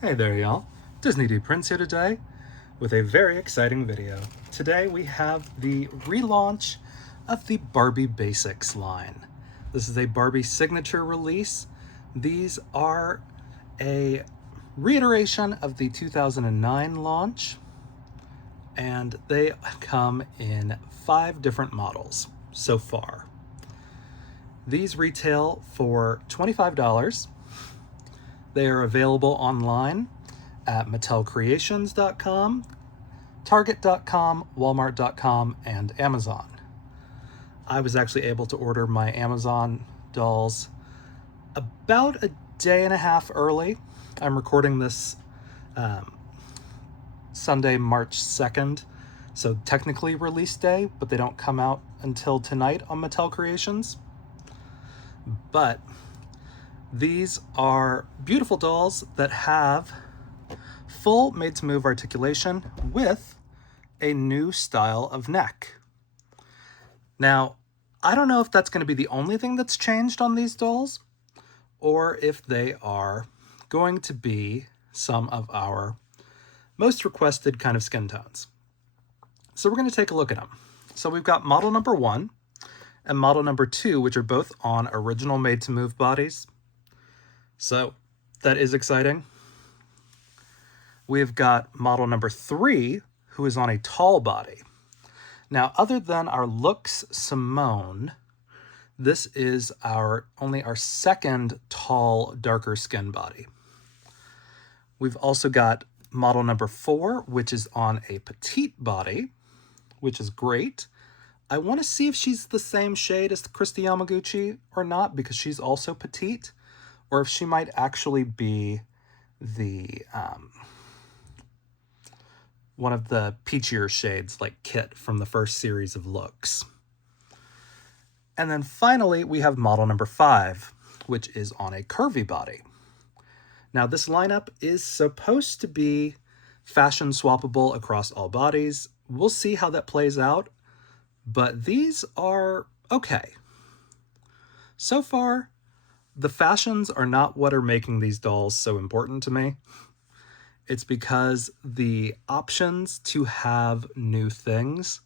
Hey there y'all, Disney D Prince here today with a very exciting video. Today we have the relaunch of the Barbie Basics line. This is a Barbie signature release. These are a reiteration of the 2009 launch, and they come in 5 different models so far. These retail for $25. They are available online at mattelcreations.com, target.com, walmart.com, and Amazon. I was actually able to order my Amazon dolls about a day and a half early. I'm recording this Sunday, March 2nd, so technically release day, but they don't come out until tonight on Mattel Creations. But these are beautiful dolls that have full made-to-move articulation with a new style of neck. Now, I don't know if that's going to be the only thing that's changed on these dolls, or if they are going to be some of our most requested kind of skin tones. So we're going to take a look at them. So we've got model number 1 and model number 2, which are both on original made-to-move bodies. So that is exciting. We've got model number 3, who is on a tall body. Now, other than our Looks Simone, this is only our second tall, darker skin body. We've also got model number 4, which is on a petite body, which is great. I want to see if she's the same shade as Christy Yamaguchi or not, because she's also petite, or if she might actually be the one of the peachier shades like Kit from the first series of Looks. And then finally, we have model number 5, which is on a curvy body. Now, this lineup is supposed to be fashion swappable across all bodies. We'll see how that plays out, but these are okay. So far, the fashions are not what are making these dolls so important to me. It's because the options to have new things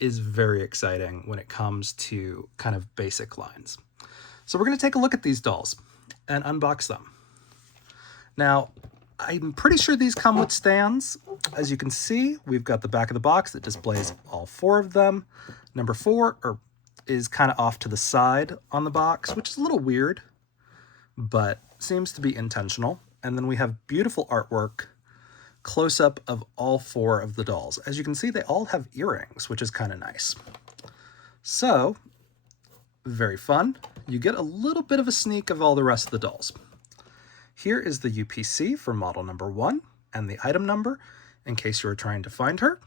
is very exciting when it comes to kind of basic lines. So we're going to take a look at these dolls and unbox them. Now, I'm pretty sure these come with stands. As you can see, we've got the back of the box that displays all 4 of them. Number 4 is kind of off to the side on the box, which is a little weird, but seems to be intentional. And then we have beautiful artwork, close-up of all 4 of the dolls. As you can see, they all have earrings, which is kind of nice. So, very fun. You get a little bit of a sneak of all the rest of the dolls. Here is the UPC for model number 1 and the item number in case you're trying to find her.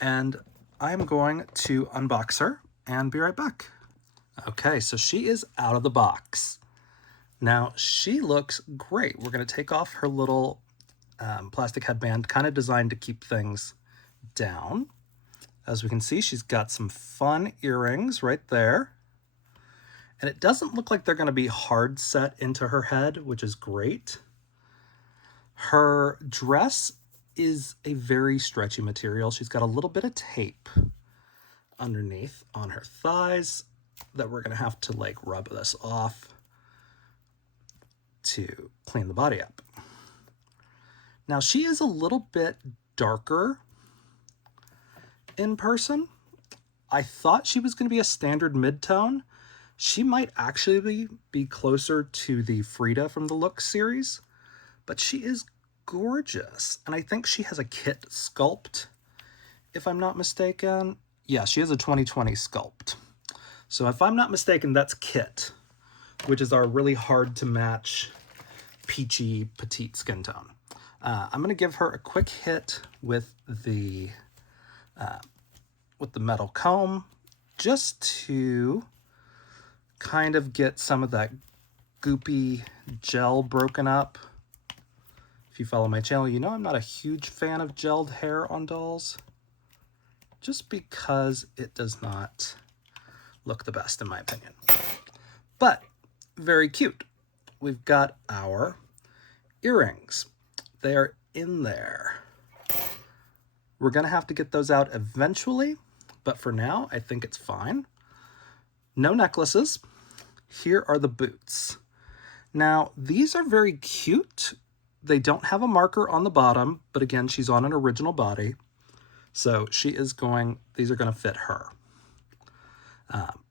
And I'm going to unbox her and be right back. Okay, so she is out of the box. Now, she looks great. We're going to take off her little plastic headband, kind of designed to keep things down. As we can see, she's got some fun earrings right there. And it doesn't look like they're going to be hard set into her head, which is great. Her dress is a very stretchy material. She's got a little bit of tape underneath on her thighs that we're going to have to like rub this off to clean the body up. Now, she is a little bit darker in person. I thought she was going to be a standard mid-tone. She might actually be closer to the Frida from the Look series, but she is gorgeous. And I think she has a Kit sculpt, if I'm not mistaken. Yeah, she has a 2020 sculpt. So if I'm not mistaken, that's Kit, which is our really hard to match peachy petite skin tone. I'm going to give her a quick hit with the metal comb just to kind of get some of that goopy gel broken up. If you follow my channel, you know I'm not a huge fan of gelled hair on dolls, just because it does not look the best in my opinion. But very cute. We've got our Earrings. They are in there. We're going to have to get those out eventually, but for now, I think it's fine. No necklaces. Here are the boots. Now, these are very cute. They don't have a marker on the bottom, but again, she's on an original body. So these are going to fit her.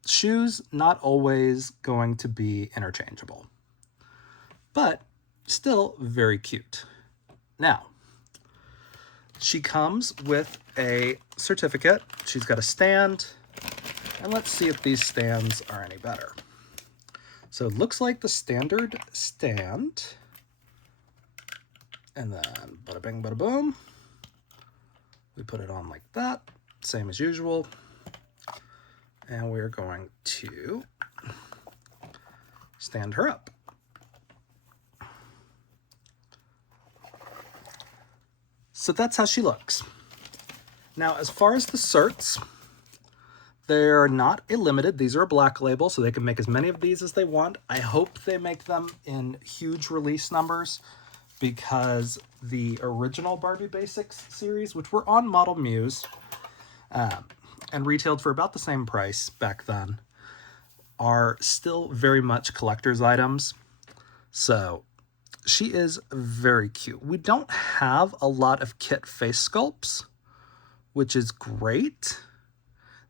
Shoes, not always going to be interchangeable, but still very cute. Now, she comes with a certificate. She's got a stand, and let's see if these stands are any better. So it looks like the standard stand, and then bada bing, bada boom. We put it on like that, same as usual. And we're going to stand her up. So that's how she looks. Now, as far as the certs, they're not limited. These are a black label, so they can make as many of these as they want. I hope they make them in huge release numbers, because the original Barbie Basics series, which were on Model Muse, and retailed for about the same price back then, are still very much collector's items. So she is very cute. We don't have a lot of kit face sculpts, which is great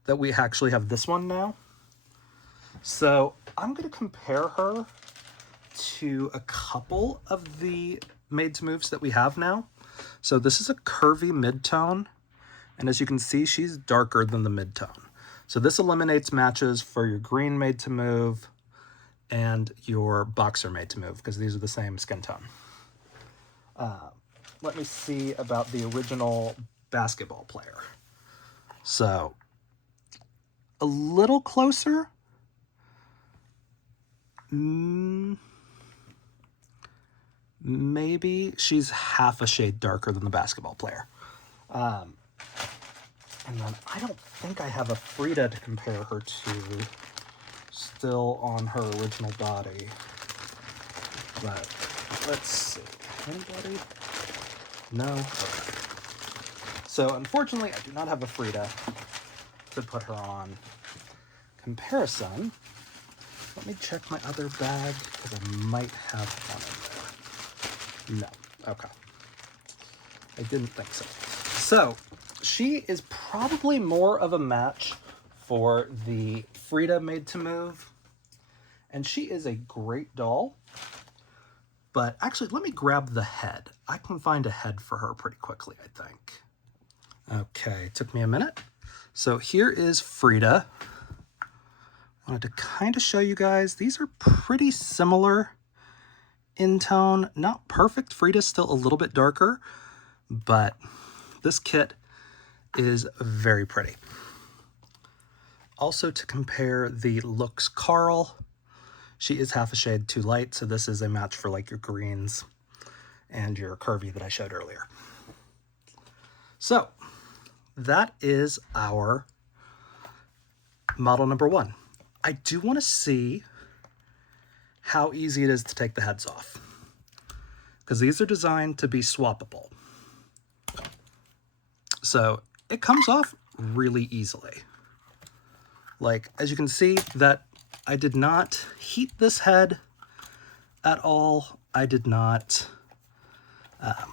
that we actually have this one now. So I'm going to compare her to a couple of the made to moves that we have now. So this is a curvy mid-tone, and as you can see, she's darker than the mid-tone. So this eliminates matches for your green made to move and your boxer made to move, because these are the same skin tone. Let me see about the original basketball player. So a little closer. Maybe she's half a shade darker than the basketball player. And then I don't think I have a Frida to compare her to still on her original body. But let's see. Anybody? No? Okay. So unfortunately, I do not have a Frida to put her on. Comparison. Let me check my other bag, because I might have one in there. No. Okay. I didn't think so. So she is probably more of a match for the Frida made to move. And she is a great doll. But actually, let me grab the head. I can find a head for her pretty quickly, I think. Okay, took me a minute. So here is Frida. I wanted to kind of show you guys. These are pretty similar in tone. Not perfect. Frida's still a little bit darker, but this kit is very pretty. Also, to compare the looks Karl, she is half a shade too light, so this is a match for like your greens and your Curvy that I showed earlier. So that is our model number 1. I do want to see how easy it is to take the heads off, because these are designed to be swappable. So it comes off really easily. Like, as you can see, that I did not heat this head at all. I did not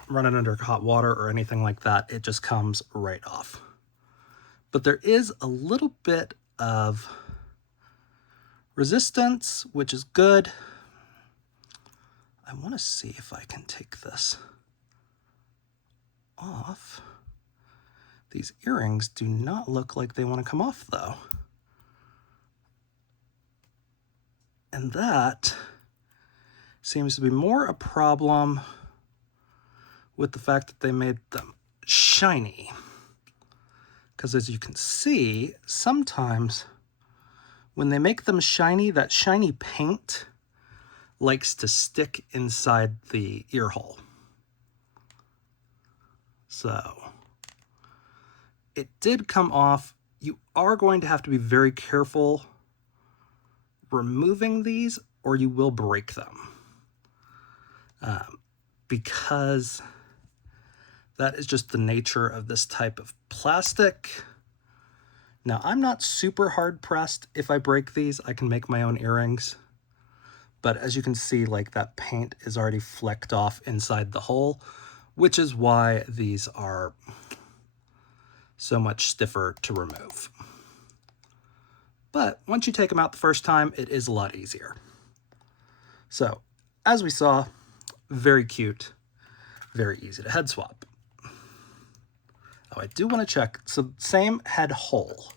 run it under hot water or anything like that. It just comes right off. But there is a little bit of resistance, which is good. I want to see if I can take this off. These earrings do not look like they want to come off, though. And that seems to be more a problem with the fact that they made them shiny. Because as you can see, sometimes when they make them shiny, that shiny paint likes to stick inside the ear hole. So it did come off. You are going to have to be very careful removing these, or you will break them. because that is just the nature of this type of plastic. Now, I'm not super hard pressed. If I break these, I can make my own earrings. But as you can see, like, that paint is already flecked off inside the hole, which is why these are so much stiffer to remove. But once you take them out the first time, it is a lot easier. So, as we saw, very cute, very easy to head swap. Oh, I do want to check. So, same head hole.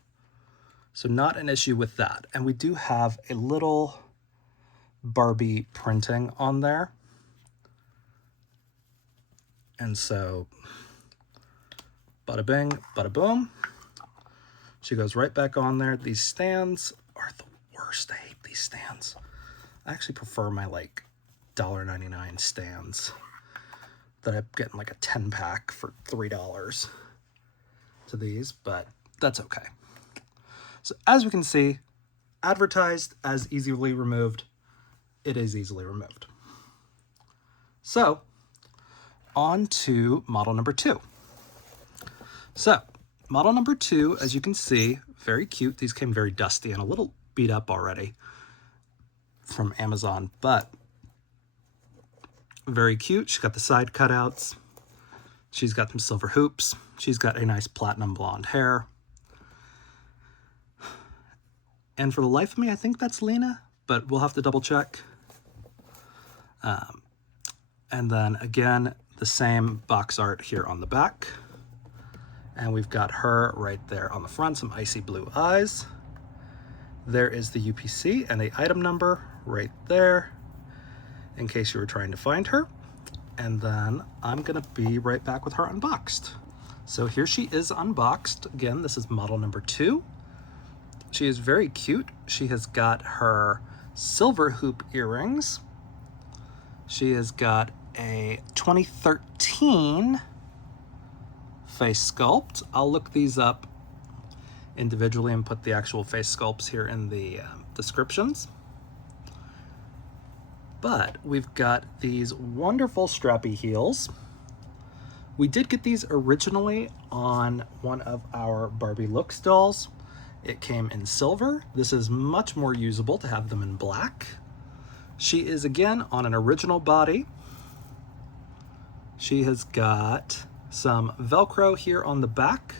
So not an issue with that. And we do have a little Barbie printing on there. And so, bada bing, bada boom. She goes right back on there. These stands are the worst. I hate these stands. I actually prefer my like $1.99 stands that I get in like a 10-pack for $3 to these, but that's okay. So as we can see, advertised as easily removed, it is easily removed. So on to model number 2. So model number 2, as you can see, very cute. These came very dusty and a little beat up already from Amazon, but very cute. She's got the side cutouts. She's got some silver hoops. She's got a nice platinum blonde hair. And for the life of me, I think that's Lena, but we'll have to double check. And then again, the same box art here on the back. And we've got her right there on the front, some icy blue eyes. There is the UPC and the item number right there, in case you were trying to find her. And then I'm gonna be right back with her unboxed. So here she is unboxed. Again, this is model number 2. She is very cute. She has got her silver hoop earrings. She has got a 2013 face sculpt. I'll look these up individually and put the actual face sculpts here in the descriptions. But we've got these wonderful strappy heels. We did get these originally on one of our Barbie Looks dolls. It came in silver. This is much more usable to have them in black. She is again on an original body. She has got some Velcro here on the back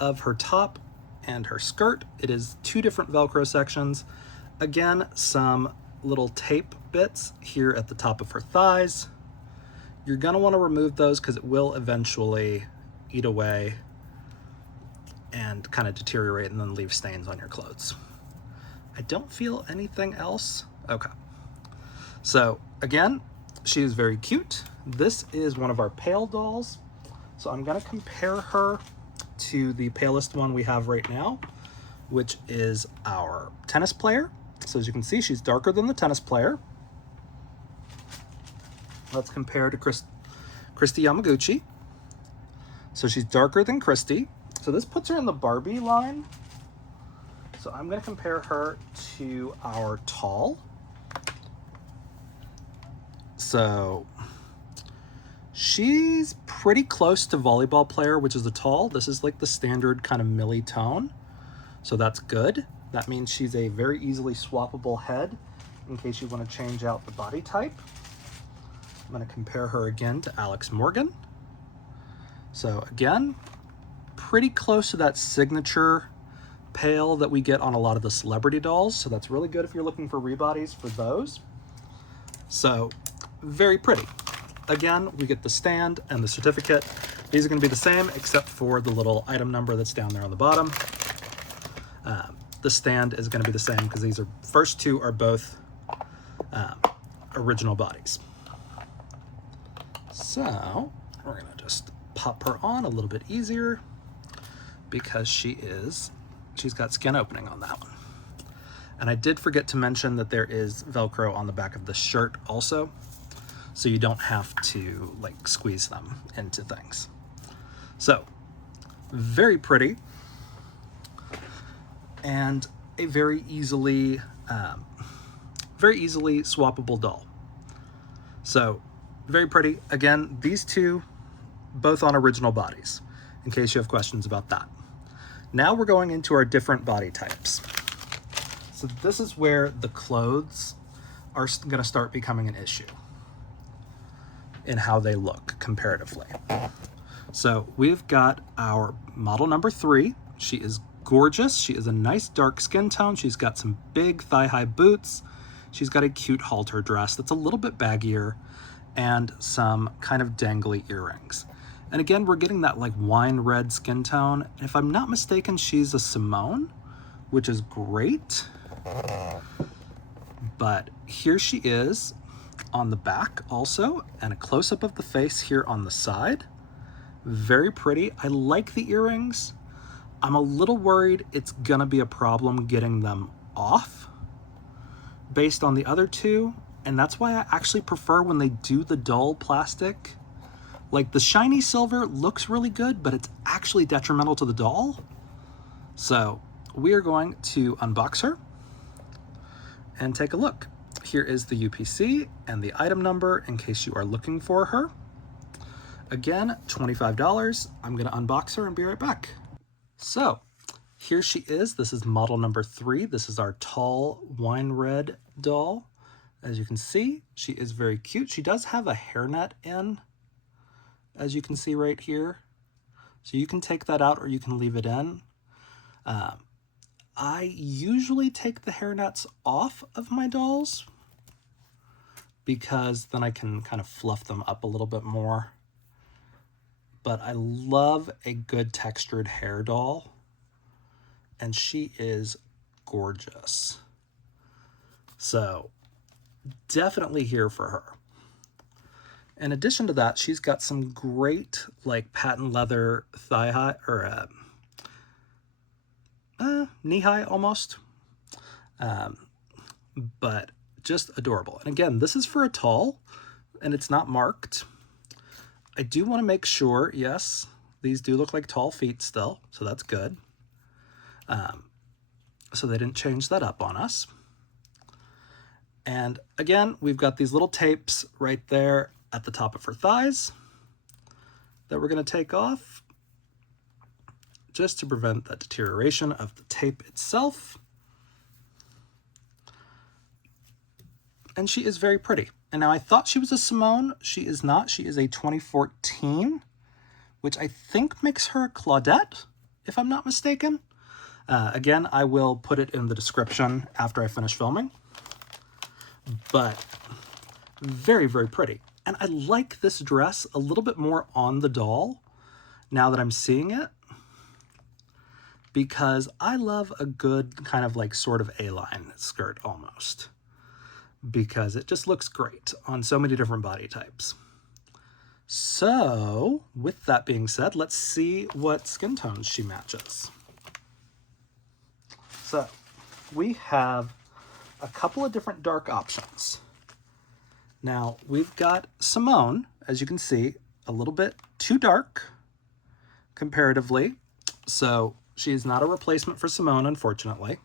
of her top and her skirt. It is 2 different Velcro sections. Again, some little tape bits here at the top of her thighs. You're gonna wanna remove those because it will eventually eat away and kind of deteriorate and then leave stains on your clothes. I don't feel anything else. Okay. So again, she is very cute. This is one of our pale dolls. So I'm gonna compare her to the palest one we have right now, which is our tennis player. So as you can see, she's darker than the tennis player. Let's compare to Christy Yamaguchi. So she's darker than Christy. So this puts her in the Barbie line. So I'm gonna compare her to our tall. So she's pretty close to volleyball player, which is the tall. This is like the standard kind of Millie tone. So that's good. That means she's a very easily swappable head in case you want to change out the body type. I'm going to compare her again to Alex Morgan. So again, pretty close to that signature pale that we get on a lot of the celebrity dolls. So that's really good if you're looking for rebodies for those. So very pretty. Again, we get the stand and the certificate. These are going to be the same except for the little item number that's down there on the bottom. The stand is going to be the same because these are first 2 are both original bodies. So we're going to just pop her on a little bit easier because she's got skin opening on that one. And I did forget to mention that there is Velcro on the back of the shirt also, so you don't have to like squeeze them into things. So very pretty and a very easily swappable doll. So Very pretty. Again, these two both on original bodies, in case you have questions about that. Now we're going into our different body types. So this is where the clothes are going to start becoming an issue in how they look comparatively. So we've got our model number 3. She is gorgeous. She is a nice dark skin tone. She's got some big thigh-high boots. She's got a cute halter dress that's a little bit baggier and some kind of dangly earrings. And again, we're getting that like wine red skin tone. If I'm not mistaken, she's a Simone, which is great. But here she is on the back also, and a close-up of the face here on the side. Very pretty. I like the earrings. I'm a little worried it's gonna be a problem getting them off based on the other two, and that's why I actually prefer when they do the dull plastic. Like the shiny silver looks really good, but it's actually detrimental to the doll. So we are going to unbox her and take a look. Here is the UPC and the item number in case you are looking for her. Again, $25. I'm gonna unbox her and be right back. So here she is. This is model number 3. This is our tall wine red doll. As you can see, she is very cute. She does have a hairnet in, as you can see right here. So you can take that out or you can leave it in. I usually take the hairnets off of my dolls because then I can kind of fluff them up a little bit more. But I love a good textured hair doll, and she is gorgeous. So definitely here for her. In addition to that, she's got some great like patent leather thigh high or knee high almost, but just adorable. And again, this is for a tall, and it's not marked. I do want to make sure, yes, these do look like tall feet still, so that's good. So they didn't change that up on us. And again, we've got these little tapes right there at the top of her thighs that we're going to take off just to prevent that deterioration of the tape itself. And she is very pretty. And now I thought she was a Simone. She is not. She is a 2014, which I think makes her a Claudette, if I'm not mistaken. Again, I will put it in the description after I finish filming. But very, very pretty. And I like this dress a little bit more on the doll now that I'm seeing it, because I love a good kind of like sort of A-line skirt almost, because it just looks great on so many different body types. So with that being said, let's see what skin tones she matches. So we have a couple of different dark options. Now we've got Simone, as you can see, a little bit too dark comparatively. So she is not a replacement for Simone, unfortunately.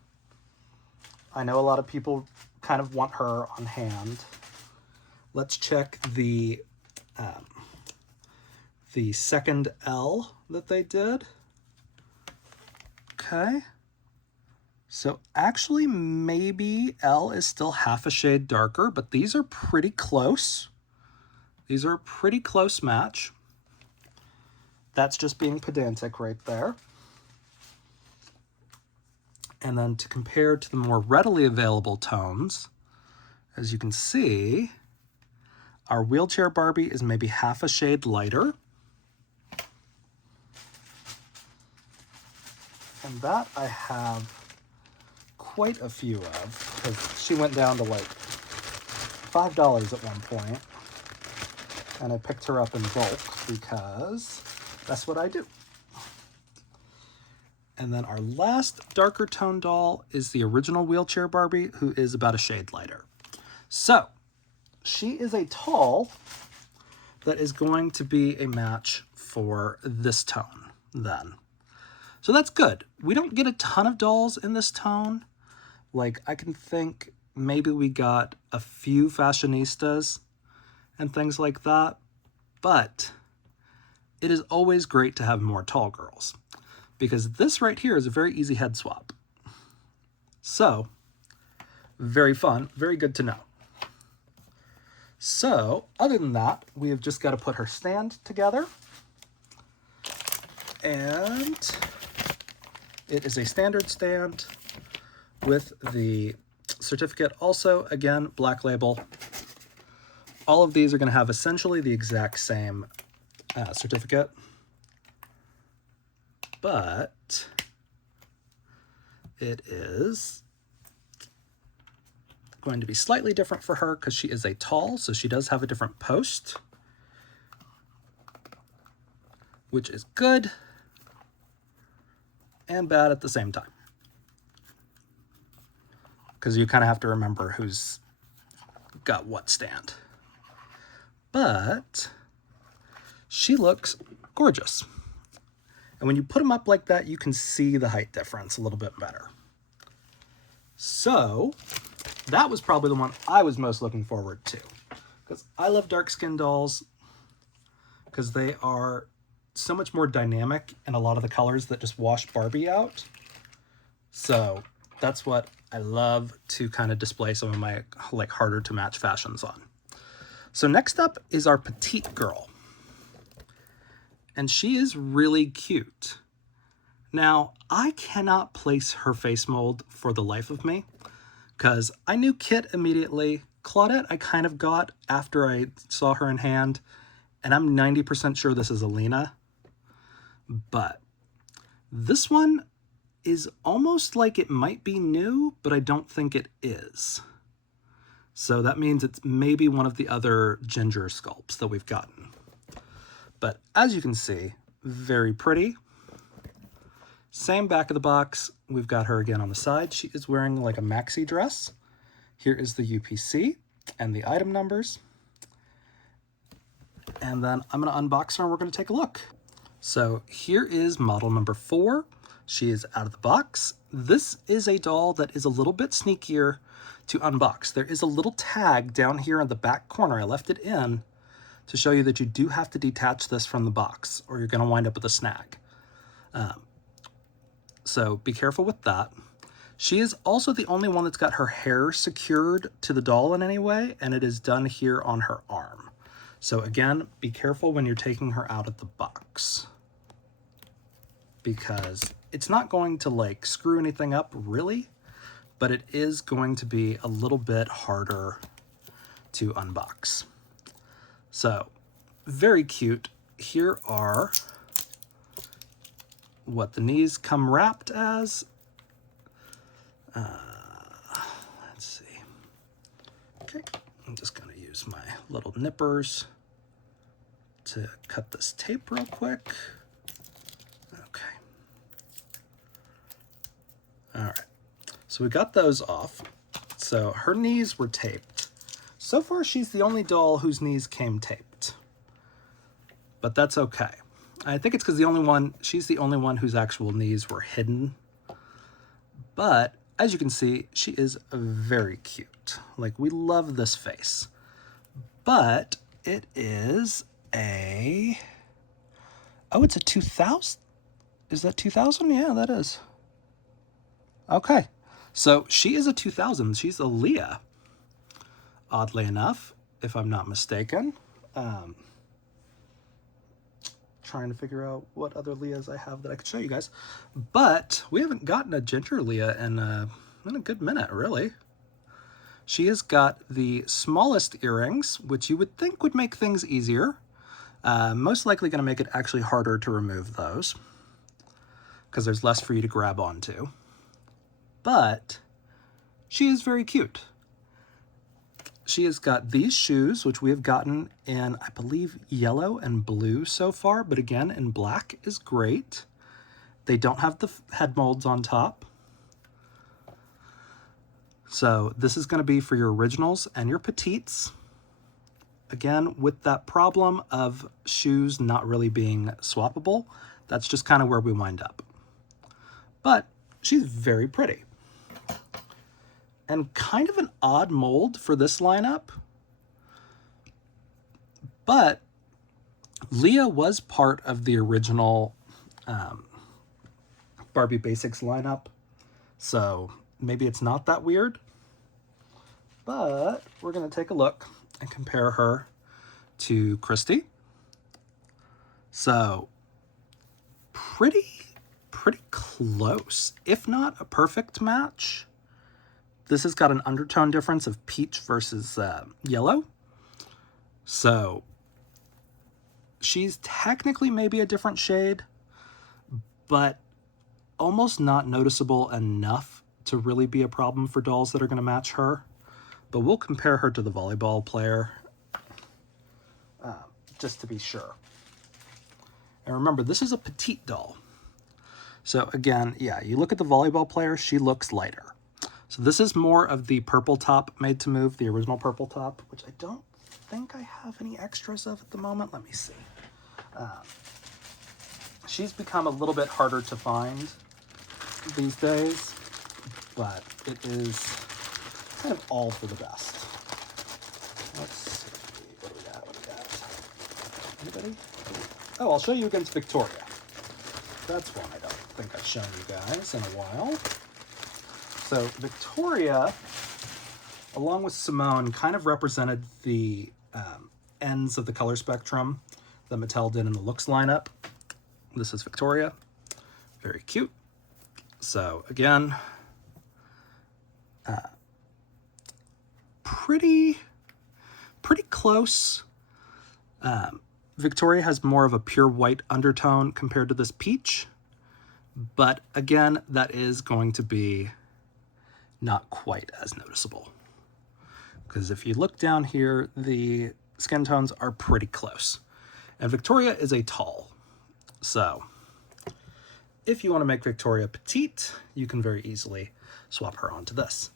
I know a lot of people kind of want her on hand. Let's check the second L that they did. Okay. So actually maybe L is still half a shade darker, but these are pretty close. These are a pretty close match. That's just being pedantic right there. And then to compare to the more readily available tones, as you can see, our wheelchair Barbie is maybe half a shade lighter. And that I have quite a few of, because she went down to like $5 at one point, and I picked her up in bulk because that's what I do. And then our last darker tone doll is the original wheelchair Barbie, who is about a shade lighter. So she is a tall that is going to be a match for this tone then. So that's good. We don't get a ton of dolls in this tone. Like I can think maybe we got a few fashionistas and things like that, but it is always great to have more tall girls, because this right here is a very easy head swap. So, very fun, very good to know. So, other than that, we have just got to put her stand together. And it is a standard stand with the certificate. Also, again, black label. All of these are going to have essentially the exact same certificate, but it is going to be slightly different for her because she is a tall, so she does have a different post, which is good and bad at the same time, because you kind of have to remember who's got what stand. But she looks gorgeous. And when you put them up like that, you can see the height difference a little bit better. So that was probably the one I was most looking forward to, because I love dark skin dolls because they are so much more dynamic in a lot of the colors that just wash Barbie out. So that's what I love to kind of display some of my like harder to match fashions on. So next up is our Petite girl. And she is really cute. Now, I cannot place her face mold for the life of me, because I knew Kit immediately. Claudette I kind of got after I saw her in hand, and I'm 90% sure this is Alina. But this one is almost like it might be new, but I don't think it is. So that means it's maybe one of the other ginger sculpts that we've gotten. But as you can see, very pretty. Same back of the box. We've got her again on the side. She is wearing like a maxi dress. Here is the UPC and the item numbers. And then I'm going to unbox her and we're going to take a look. So here is model number 4. She is out of the box. This is a doll that is a little bit sneakier to unbox. There is a little tag down here in the back corner. I left it in to show you that you do have to detach this from the box or you're going to wind up with a snag. So be careful with that. She is also the only one that's got her hair secured to the doll in any way, and it is done here on her arm. So again, be careful when you're taking her out of the box, because it's not going to like screw anything up really, but it is going to be a little bit harder to unbox. So very cute. Here are what the knees come wrapped as. Let's see. Okay, I'm just going to use my little nippers to cut this tape real quick. Okay. All right. So we got those off. So her knees were taped. So far, she's the only doll whose knees came taped. But that's okay. I think it's because she's the only one whose actual knees were hidden. But as you can see, she is very cute. Like, we love this face. But it is a... Oh, it's a 2000? Is that 2000? Yeah, that is. Okay. So she is a 2000. She's a Leah, oddly enough, if I'm not mistaken. Trying to figure out what other Leahs I have that I could show you guys. But we haven't gotten a ginger Leah in a good minute, really. She has got the smallest earrings, which you would think would make things easier. Most likely going to make it actually harder to remove those, because there's less for you to grab onto. But she is very cute. She has got these shoes, which we have gotten in, I believe, yellow and blue so far, but again, in black is great. They don't have the head molds on top. So this is going to be for your originals and your petites. Again, with that problem of shoes not really being swappable, that's just kind of where we wind up. But she's very pretty. And kind of an odd mold for this lineup. But Leah was part of the original Barbie Basics lineup, so maybe it's not that weird. But we're going to take a look and compare her to Christy. So pretty close, if not a perfect match. This has got an undertone difference of peach versus yellow. So she's technically maybe a different shade, but almost not noticeable enough to really be a problem for dolls that are going to match her. But we'll compare her to the volleyball player just to be sure. And remember, this is a petite doll. So again, yeah, you look at the volleyball player, she looks lighter. So this is more of the purple top made to move, the original purple top, which I don't think I have any extras of at the moment. Let me see. She's become a little bit harder to find these days, but it is kind of all for the best. Let's see. What do we got? Anybody? Oh, I'll show you against Victoria. That's one I don't think I've shown you guys in a while. So Victoria, along with Simone, kind of represented the ends of the color spectrum that Mattel did in the looks lineup. This is Victoria. Very cute. So again, pretty close. Victoria has more of a pure white undertone compared to this peach. But again, that is going to be not quite as noticeable. Because if you look down here, the skin tones are pretty close. And Victoria is a tall. So if you want to make Victoria petite, you can very easily swap her onto this.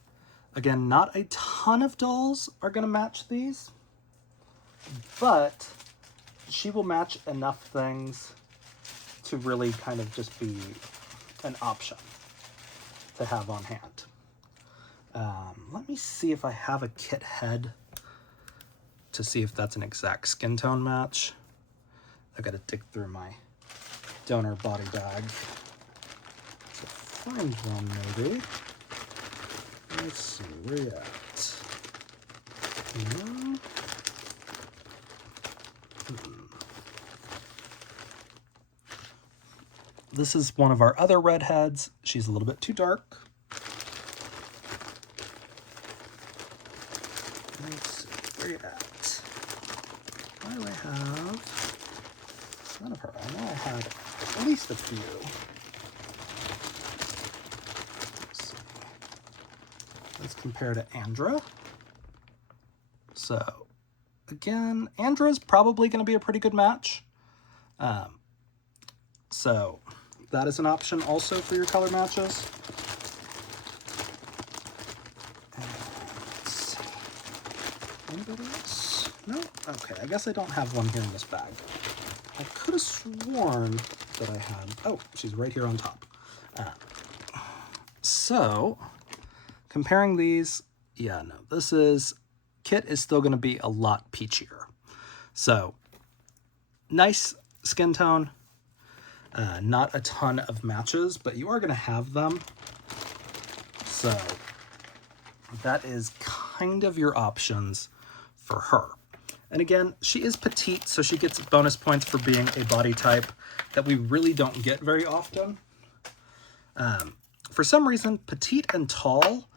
Again, not a ton of dolls are going to match these, but she will match enough things to really kind of just be an option to have on hand. Let me see if I have a kit head to see if that's an exact skin tone match. I've got to dig through my donor body bag to find one, maybe. Let's see, where you at? This is one of our other redheads. She's a little bit too dark. Let's see, where you at? Why do I have none of her? I know I had at least a few. Let's see. Let's compare to Andra. So, again, Andra's probably going to be a pretty good match. So, that is an option also for your color matches. Let's see. Anybody else? No? Okay, I guess I don't have one here in this bag. I could have sworn that I had... Oh, she's right here on top. So, comparing these, yeah, no, this is... Kit is still going to be a lot peachier. So, nice skin tone. Not a ton of matches, but you are going to have them. So, that is kind of your options for her. And again, she is petite, so she gets bonus points for being a body type that we really don't get very often. For some reason, petite and tall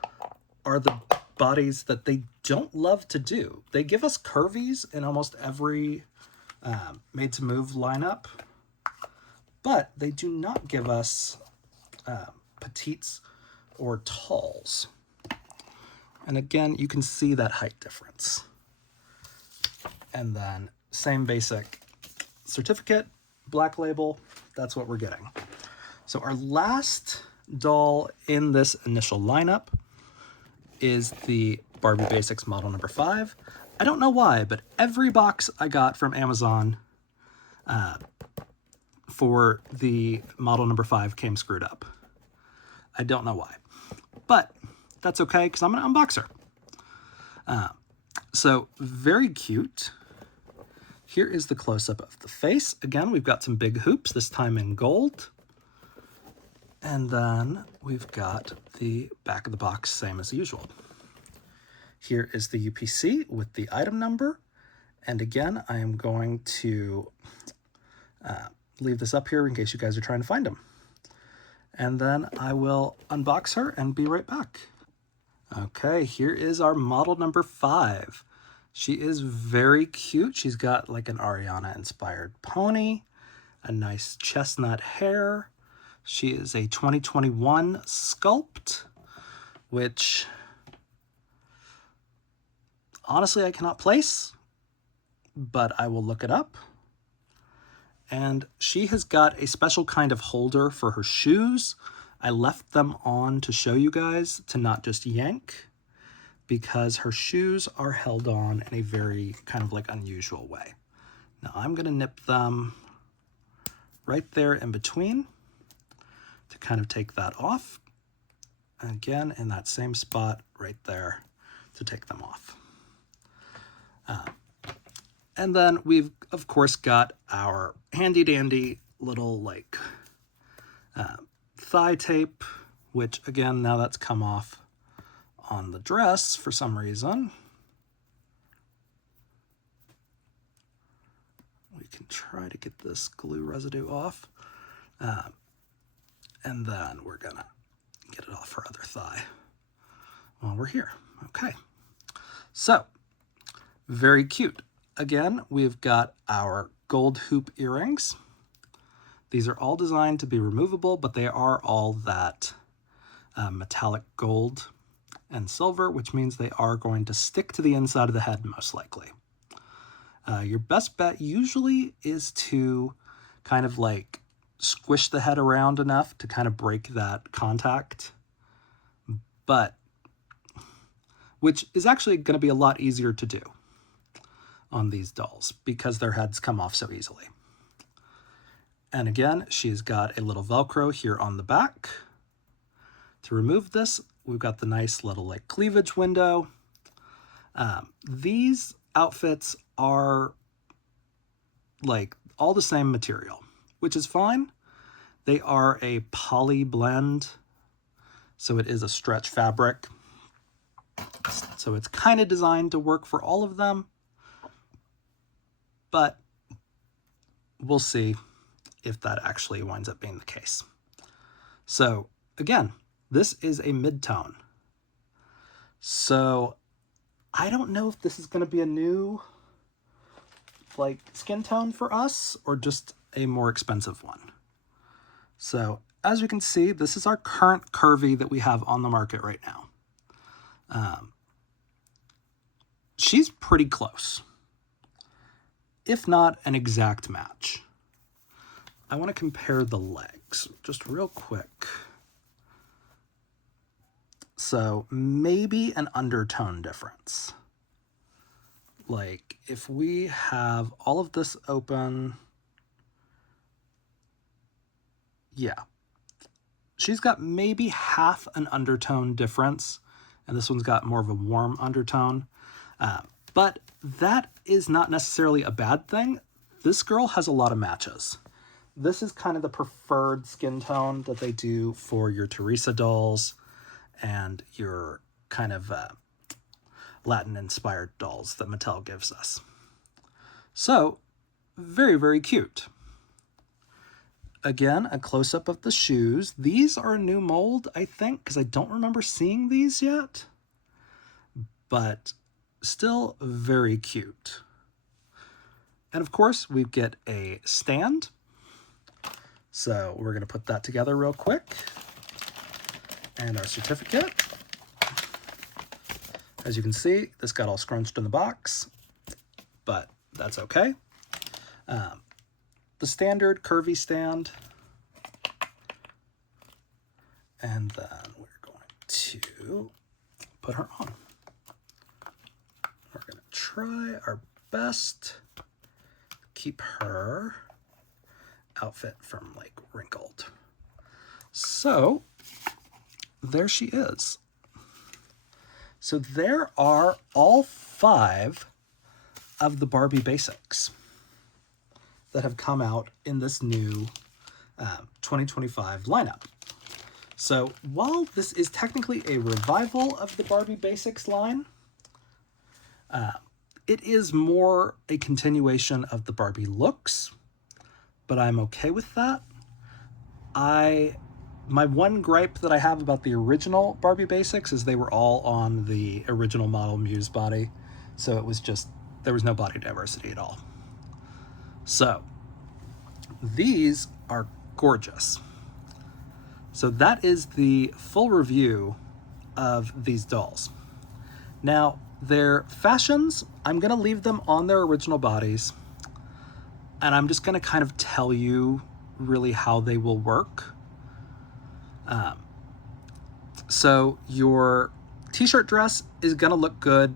are the bodies that they don't love to do. They give us curvies in almost every made-to-move lineup, but they do not give us petites or talls. And again, you can see that height difference. And then same basic certificate, black label, that's what we're getting. So our last doll in this initial lineup is the Barbie Basics model number 5. I don't know why, but every box I got from Amazon for the model number 5 came screwed up. I don't know why, but that's okay because I'm going to unbox her. So very cute. here is the close-up of the face. Again, we've got some big hoops, this time in gold. And then we've got the back of the box, same as usual. Here is the UPC with the item number. And again, I am going to leave this up here in case you guys are trying to find them. And then I will unbox her and be right back. Okay, here is our model number 5. She is very cute. She's got like an Ariana-inspired pony, a nice chestnut hair. She is a 2021 sculpt, which honestly I cannot place, but I will look it up. And she has got a special kind of holder for her shoes. I left them on to show you guys, to not just yank, because her shoes are held on in a very kind of like unusual way. Now I'm gonna nip them right there in between to kind of take that off. And again, in that same spot right there to take them off. And then we've, of course, got our handy-dandy little, like, thigh tape, which, again, now that's come off on the dress for some reason. We can try to get this glue residue off. And then we're going to get it off her other thigh while we're here. Okay. So, very cute. Again, we've got our gold hoop earrings. These are all designed to be removable, but they are all that metallic gold and silver, which means they are going to stick to the inside of the head most likely. Your best bet usually is to kind of like squish the head around enough to kind of break that contact, but which is actually going to be a lot easier to do on these dolls because their heads come off so easily. And again, she's got a little Velcro here on the back. To remove this, we've got the nice little like cleavage window. These outfits are like all the same material, which is fine. They are a poly blend, so it is a stretch fabric. So it's kind of designed to work for all of them, but we'll see if that actually winds up being the case. So again, this is a mid-tone. So I don't know if this is going to be a new like skin tone for us or just a more expensive one. So as you can see, this is our current Curvy that we have on the market right now. She's pretty close, if not an exact match. I want to compare the legs just real quick. So maybe an undertone difference. Like if we have all of this open, yeah. She's got maybe half an undertone difference, and this one's got more of a warm undertone. But that is not necessarily a bad thing. This girl has a lot of matches. This is kind of the preferred skin tone that they do for your Teresa dolls and your kind of Latin-inspired dolls that Mattel gives us. So, very, very cute. Again, a close-up of the shoes. These are a new mold, I think, because I don't remember seeing these yet. But still very cute. And of course, we get a stand. So we're going to put that together real quick. And our certificate. As you can see, this got all scrunched in the box, but that's okay. The standard Curvy stand. And then we're going to put her on. We're going to try our best to keep her outfit from like wrinkled. So there she is. So there are all 5 of the Barbie Basics. that have come out in this new 2025 lineup. So while this is technically a revival of the Barbie Basics line, it is more a continuation of the Barbie looks, but I'm okay with that. My one gripe that I have about the original Barbie Basics is they were all on the original model Muse body, so it was just, there was no body diversity at all. So these are gorgeous. So that is the full review of these dolls. Now, their fashions, I'm gonna leave them on their original bodies, and I'm just gonna kind of tell you really how they will work. So your t-shirt dress is gonna look good,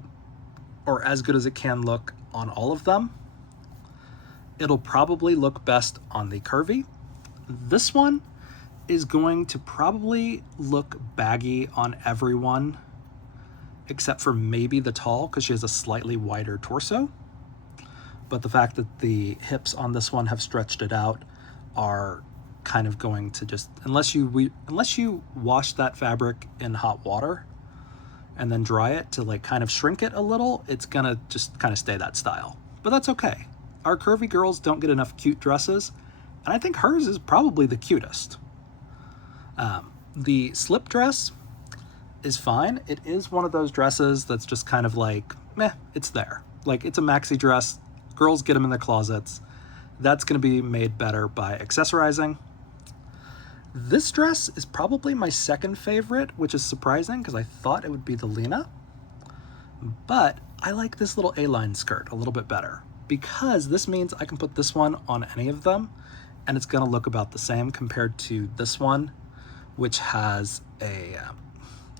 or as good as it can look, on all of them. It'll probably look best on the Curvy. This one is going to probably look baggy on everyone except for maybe the tall, because she has a slightly wider torso. But the fact that the hips on this one have stretched it out are kind of going to just, unless you wash that fabric in hot water and then dry it to like kind of shrink it a little, it's gonna just kind of stay that style. But that's okay. Our curvy girls don't get enough cute dresses, and I think hers is probably the cutest. The slip dress is fine. It is one of those dresses that's just kind of like, meh, it's there. Like, it's a maxi dress. Girls get them in their closets. That's going to be made better by accessorizing. This dress is probably my second favorite, which is surprising because I thought it would be the Lena. But I like this little A-line skirt a little bit better, because this means I can put this one on any of them and it's going to look about the same compared to this one, which has a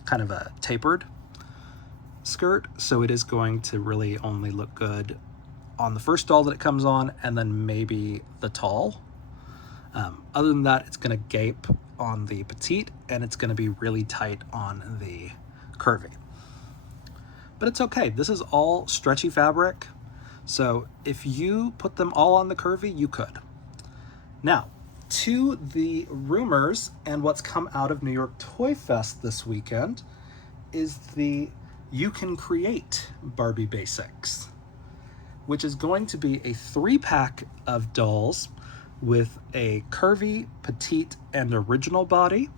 kind of a tapered skirt. So it is going to really only look good on the first doll that it comes on, and then maybe the tall. Other than that, it's going to gape on the Petite, and it's going to be really tight on the Curvy. But it's okay. This is all stretchy fabric, so if you put them all on the Curvy, you could. Now, to the rumors and what's come out of New York Toy Fest this weekend is the You Can Create Barbie Basics, which is going to be a 3-pack of dolls with a Curvy, Petite, and original body,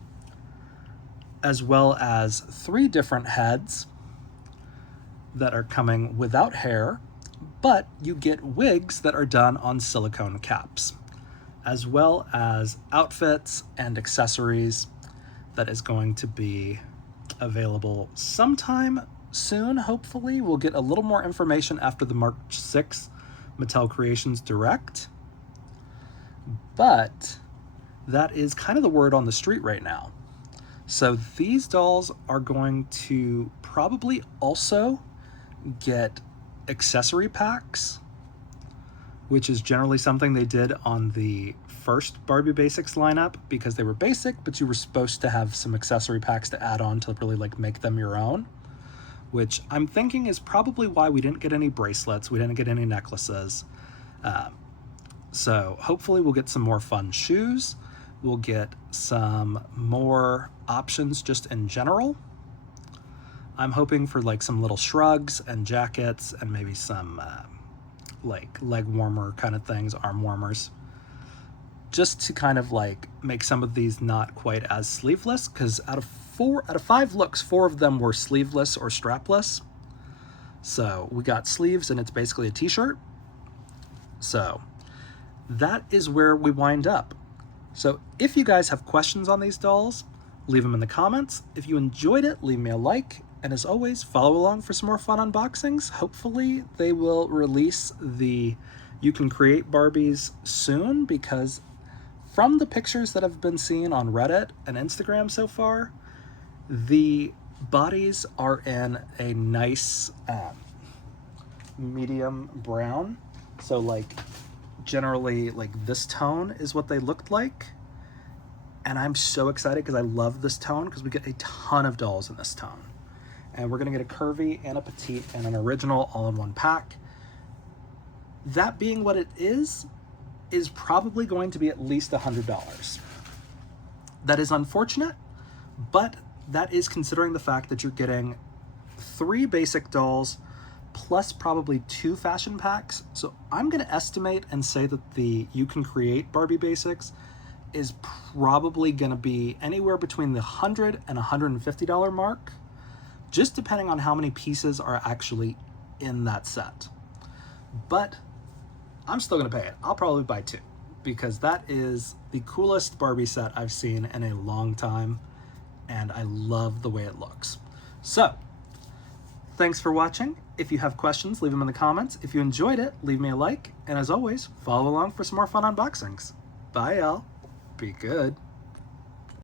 as well as 3 different heads that are coming without hair, but you get wigs that are done on silicone caps, as well as outfits and accessories that is going to be available sometime soon, hopefully. We'll get a little more information after the March 6th Mattel Creations Direct. But that is kind of the word on the street right now. So these dolls are going to probably also get accessory packs, which is generally something they did on the first Barbie Basics lineup, because they were basic, but you were supposed to have some accessory packs to add on to really like make them your own, which I'm thinking is probably why we didn't get any bracelets, we didn't get any necklaces. So hopefully we'll get some more fun shoes. We'll get some more options just in general. I'm hoping for like some little shrugs and jackets and maybe some like leg warmer kind of things, arm warmers, just to kind of like make some of these not quite as sleeveless, because out of 5 looks, 4 of them were sleeveless or strapless. So we got sleeves and it's basically a t-shirt. So that is where we wind up. So if you guys have questions on these dolls, leave them in the comments. If you enjoyed it, leave me a like. And as always, follow along for some more fun unboxings. Hopefully they will release the You Can Create Barbies soon, because from the pictures that have been seen on Reddit and Instagram so far, the bodies are in a nice medium brown. So like generally like this tone is what they looked like. And I'm so excited because I love this tone, because we get a ton of dolls in this tone. And we're going to get a Curvy and a Petite and an original all in one pack. That being what it is, is probably going to be at least $100. That is unfortunate, but that is considering the fact that you're getting 3 basic dolls plus probably 2 fashion packs. So I'm going to estimate and say that the You Can Create Barbie Basics is probably going to be anywhere between the $100 and $150 mark, just depending on how many pieces are actually in that set. But I'm still going to pay it. I'll probably buy 2 because that is the coolest Barbie set I've seen in a long time, and I love the way it looks. So, thanks for watching. If you have questions, leave them in the comments. If you enjoyed it, leave me a like, and as always, follow along for some more fun unboxings. Bye, y'all. Be good.